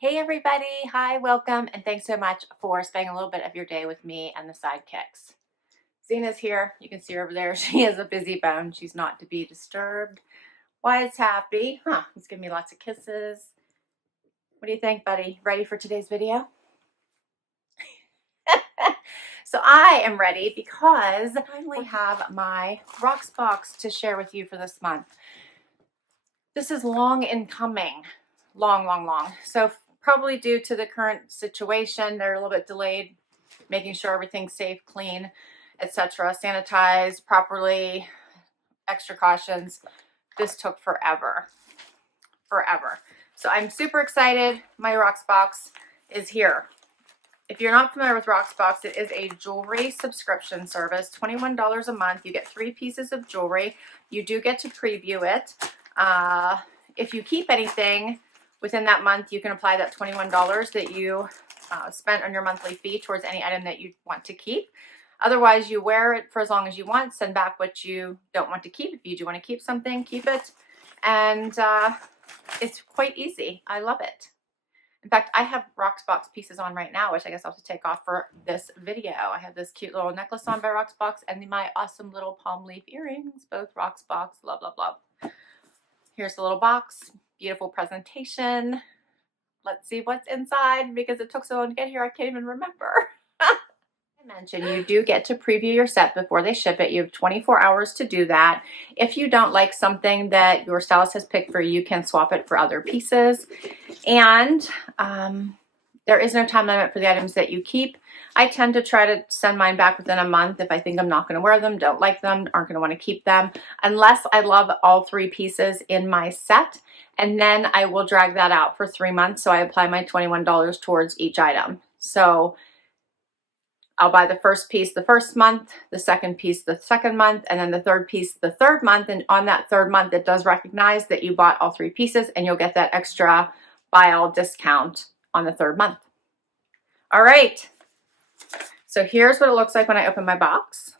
Hey everybody, hi, welcome, and thanks so much for spending a little bit of your day with me and the sidekicks. Zena's here. You can see her over there. She is a busy bone. She's not to be disturbed. Wyatt's happy. He's giving me lots of kisses. What do you think, buddy? Ready for today's video? So I am ready because I finally have my Rocksbox to share with you for this month. This is long in coming. Long. So probably due to the current situation, they're a little bit delayed, making sure everything's safe, clean, etc., sanitized properly, extra cautions. This took forever. So I'm super excited. My Rocksbox is here. If you're not familiar with Rocksbox, it is a jewelry subscription service, $21 a month. You get 3 pieces of jewelry. You do get to preview it. If you keep anything within that month, you can apply that $21 that you spent on your monthly fee towards any item that you want to keep. Otherwise, you wear it for as long as you want, send back what you don't want to keep. If you do want to keep something, keep it. And it's quite easy. I love it. In fact, I have Rocksbox pieces on right now, which I guess I'll have to take off for this video. I have this cute little necklace on by Rocksbox and my awesome little palm leaf earrings, both Rocksbox, love. Here's the little box, beautiful presentation. Let's see what's inside because it took so long to get here, I can't even remember. I mentioned you do get to preview your set before they ship it. You have 24 hours to do that. If you don't like something that your stylist has picked for you, you can swap it for other pieces. And there is no time limit for the items that you keep. I tend to try to send mine back within a month if I think I'm not going to wear them, don't like them, aren't going to want to keep them, unless I love all 3 pieces in my set. And then I will drag that out for 3 months. So I apply my $21 towards each item. So I'll buy the first piece the first month, the second piece the second month, and then the third piece the third month. And on that third month, it does recognize that you bought all 3 pieces and you'll get that extra buy all discount on the third month. All right. So here's what it looks like when I open my box.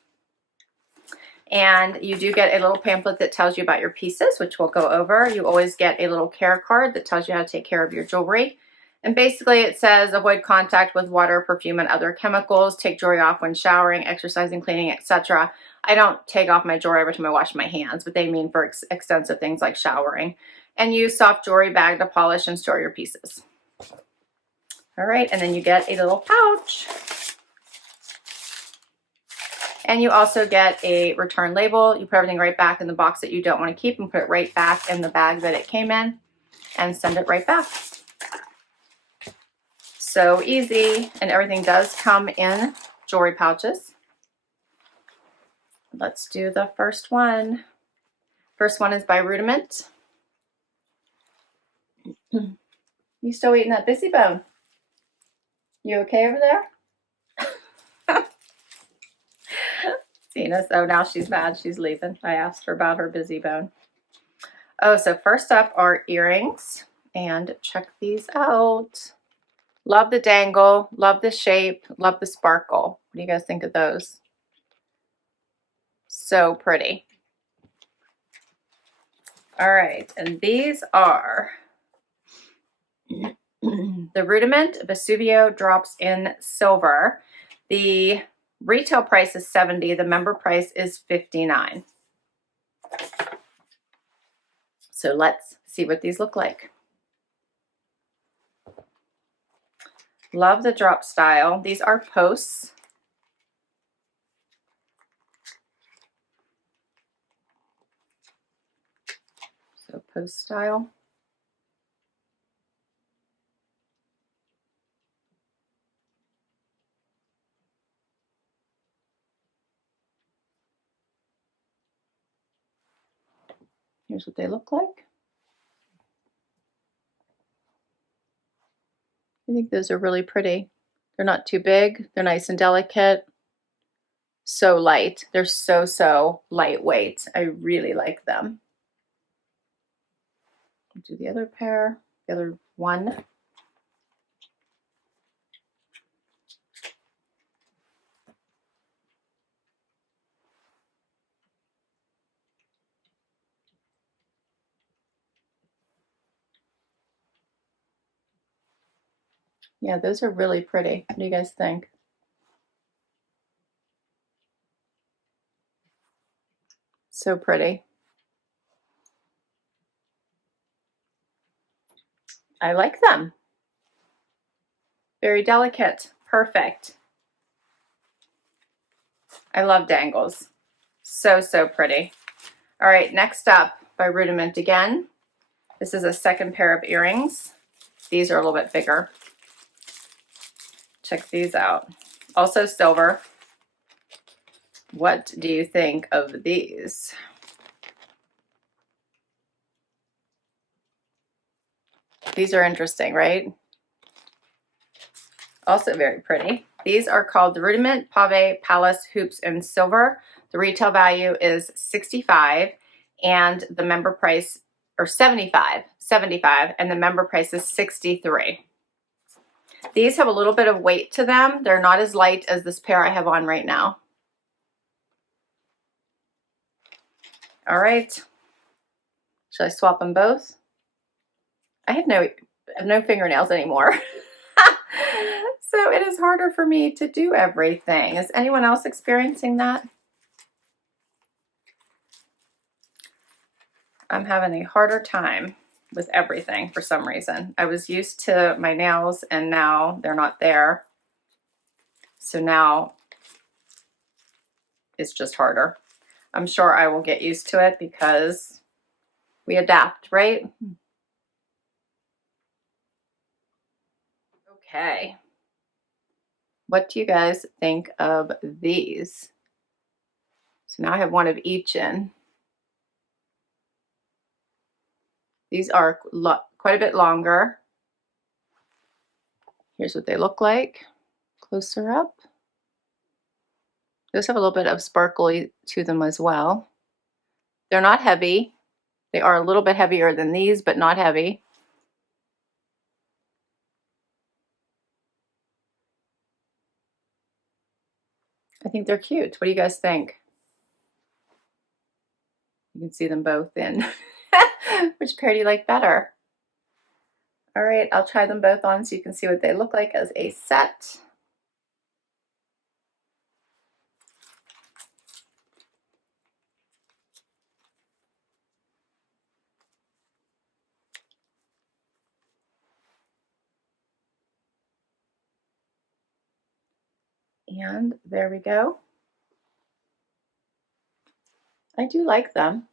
And you do get a little pamphlet that tells you about your pieces, which we'll go over. You always get a little care card that tells you how to take care of your jewelry. And basically it says avoid contact with water, perfume, and other chemicals. Take jewelry off when showering, exercising, cleaning, etc. I don't take off my jewelry every time I wash my hands, but they mean for extensive things like showering. And use soft jewelry bag to polish and store your pieces. All right, and then you get a little pouch. And you also get a return label. You put everything right back in the box that you don't want to keep and put it right back in the bag that it came in and send it right back. So easy, and everything does come in jewelry pouches. Let's do the first one. First one is by Rudiment. You still eating that busy bone? You okay over there? Venus, oh, now she's mad. She's leaving. I asked her about her busy bone. Oh, so first up are earrings, and check these out. Love the dangle, love the shape, love the sparkle. What do you guys think of those? So pretty. All right, and these are the Rudiment Vesuvio drops in silver. The retail price is $70. The member price is $59. So let's see what these look like. Love the drop style. These are posts. So post style. Here's what they look like. I think those are really pretty. They're not too big. They're nice and delicate. So light. They're so lightweight. I really like them. Do the other pair, the other one. Yeah, those are really pretty. What do you guys think? So pretty. I like them. Very delicate. Perfect. I love dangles. So, so pretty. All right, next up by Rudiment again. This is a second pair of earrings. These are a little bit bigger. Check these out. Also silver. What do you think of these? These are interesting, right? Also very pretty. These are called the Rudiment Pave Palace Hoops in Silver. The retail value is $65 and the member price, or $75, and the member price is $63. These have a little bit of weight to them. They're not as light as this pair I have on right now. All right. Should I swap them both? I have no fingernails anymore. So it is harder for me to do everything. Is anyone else experiencing that? I'm having a harder time with everything for some reason. I was used to my nails and now they're not there. So now it's just harder. I'm sure I will get used to it because we adapt, right? Okay. What do you guys think of these? So now I have one of each in. These are quite a bit longer. Here's what they look like. Closer up. Those have a little bit of sparkly to them as well. They're not heavy. They are a little bit heavier than these, but not heavy. I think they're cute. What do you guys think? You can see them both in. Which pair do you like better? All right, I'll try them both on so you can see what they look like as a set. And there we go. I do like them.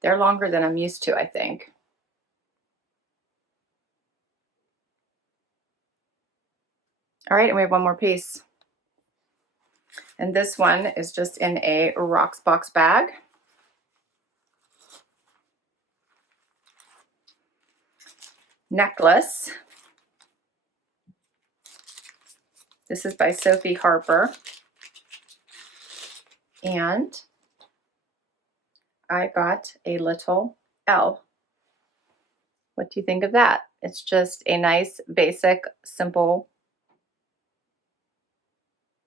They're longer than I'm used to, I think. All right, and we have one more piece. And this one is just in a Rocksbox bag. Necklace. This is by Sophie Harper. And I got a little L. What do you think of that? It's just a nice, basic, simple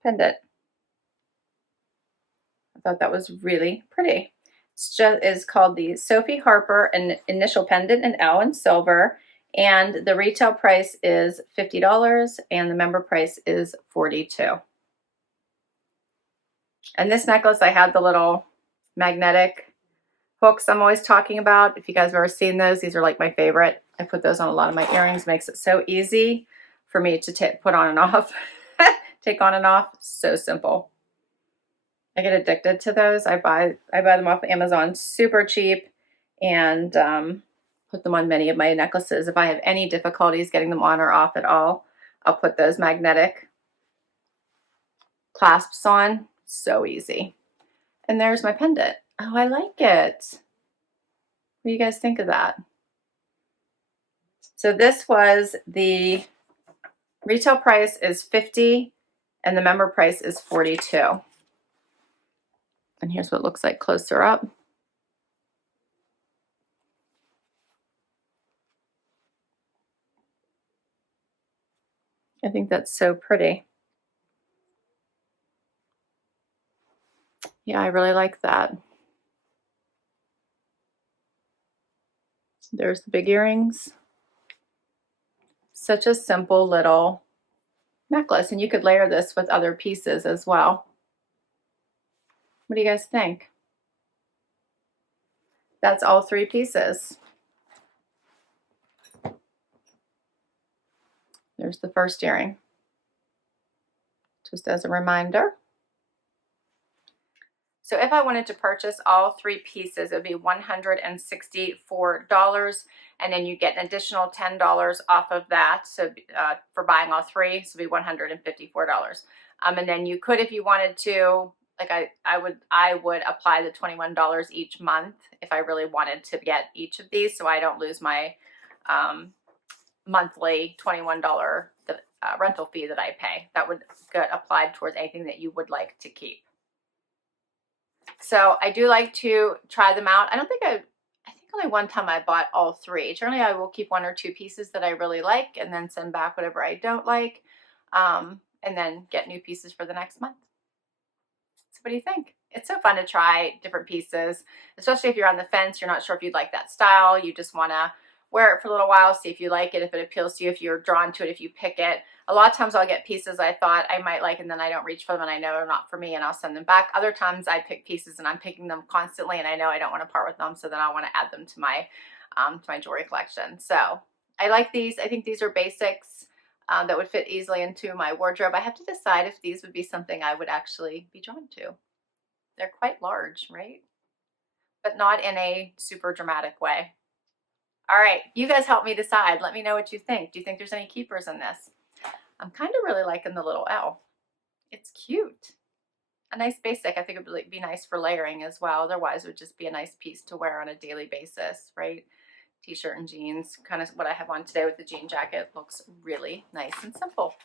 pendant. I thought that was really pretty. It's called the Sophie Harper an Initial Pendant in L in silver, and the retail price is $50 and the member price is $42. And this necklace, I had the little magnetic hooks I'm always talking about. If you guys have ever seen those, these are like my favorite. I put those on a lot of my earrings. Makes it so easy for me to put on and off. Take on and off. So simple. I get addicted to those. I buy them off Amazon super cheap and put them on many of my necklaces. If I have any difficulties getting them on or off at all, I'll put those magnetic clasps on. So easy. And there's my pendant. Oh, I like it. What do you guys think of that? So this was the retail price is $50 and the member price is $42. And here's what it looks like closer up. I think that's so pretty. Yeah, I really like that. There's the big earrings. Such a simple little necklace, and you could layer this with other pieces as well. What do you guys think? That's all 3 pieces. There's the first earring. Just as a reminder. So if I wanted to purchase all 3 pieces, it would be $164, and then you get an additional $10 off of that. So for buying all 3, so it would be $154. And then you could, if you wanted to, like I would apply the $21 each month if I really wanted to get each of these, so I don't lose my monthly $21 rental fee that I pay. That would get applied towards anything that you would like to keep. So I do like to try them out. I think only one time I bought all 3. Generally, I will keep 1 or 2 pieces that I really like and then send back whatever I don't like, and then get new pieces for the next month. So what do you think? It's so fun to try different pieces, especially if you're on the fence, you're not sure if you'd like that style, you just want to wear it for a little while, see if you like it, if it appeals to you, if you're drawn to it, if you pick it. A lot of times I'll get pieces I thought I might like and then I don't reach for them and I know they're not for me and I'll send them back. Other times I pick pieces and I'm picking them constantly and I know I don't want to part with them, so then I want to add them to my jewelry collection. So I like these. I think these are basics that would fit easily into my wardrobe. I have to decide if these would be something I would actually be drawn to. They're quite large, right? But not in a super dramatic way. All right, you guys help me decide. Let me know what you think. Do you think there's any keepers in this? I'm kind of really liking the little L. It's cute. A nice basic. I think it would be nice for layering as well. Otherwise, it would just be a nice piece to wear on a daily basis, right? T-shirt and jeans, kind of what I have on today with the jean jacket. Looks really nice and simple.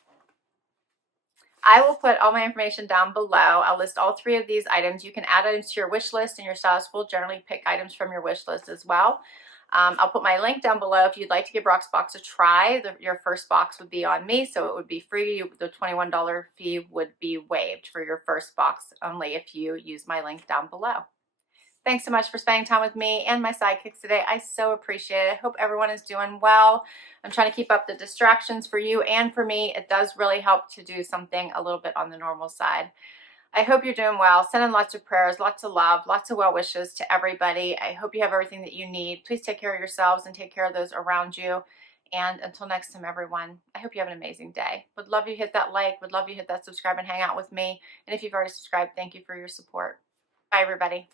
I will put all my information down below. I'll list all 3 of these items. You can add items to your wish list, and your stylist will generally pick items from your wish list as well. I'll put my link down below if you'd like to give Rocksbox a try. Your first box would be on me, so it would be free. The $21 fee would be waived for your first box only if you use my link down below. Thanks so much for spending time with me and my sidekicks today. I so appreciate it. I hope everyone is doing well. I'm trying to keep up the distractions for you and for me. It does really help to do something a little bit on the normal side. I hope you're doing well. Sending lots of prayers, lots of love, lots of well wishes to everybody. I hope you have everything that you need. Please take care of yourselves and take care of those around you. And until next time, everyone, I hope you have an amazing day. Would love you to hit that like, would love you to hit that subscribe and hang out with me. And if you've already subscribed, thank you for your support. Bye, everybody.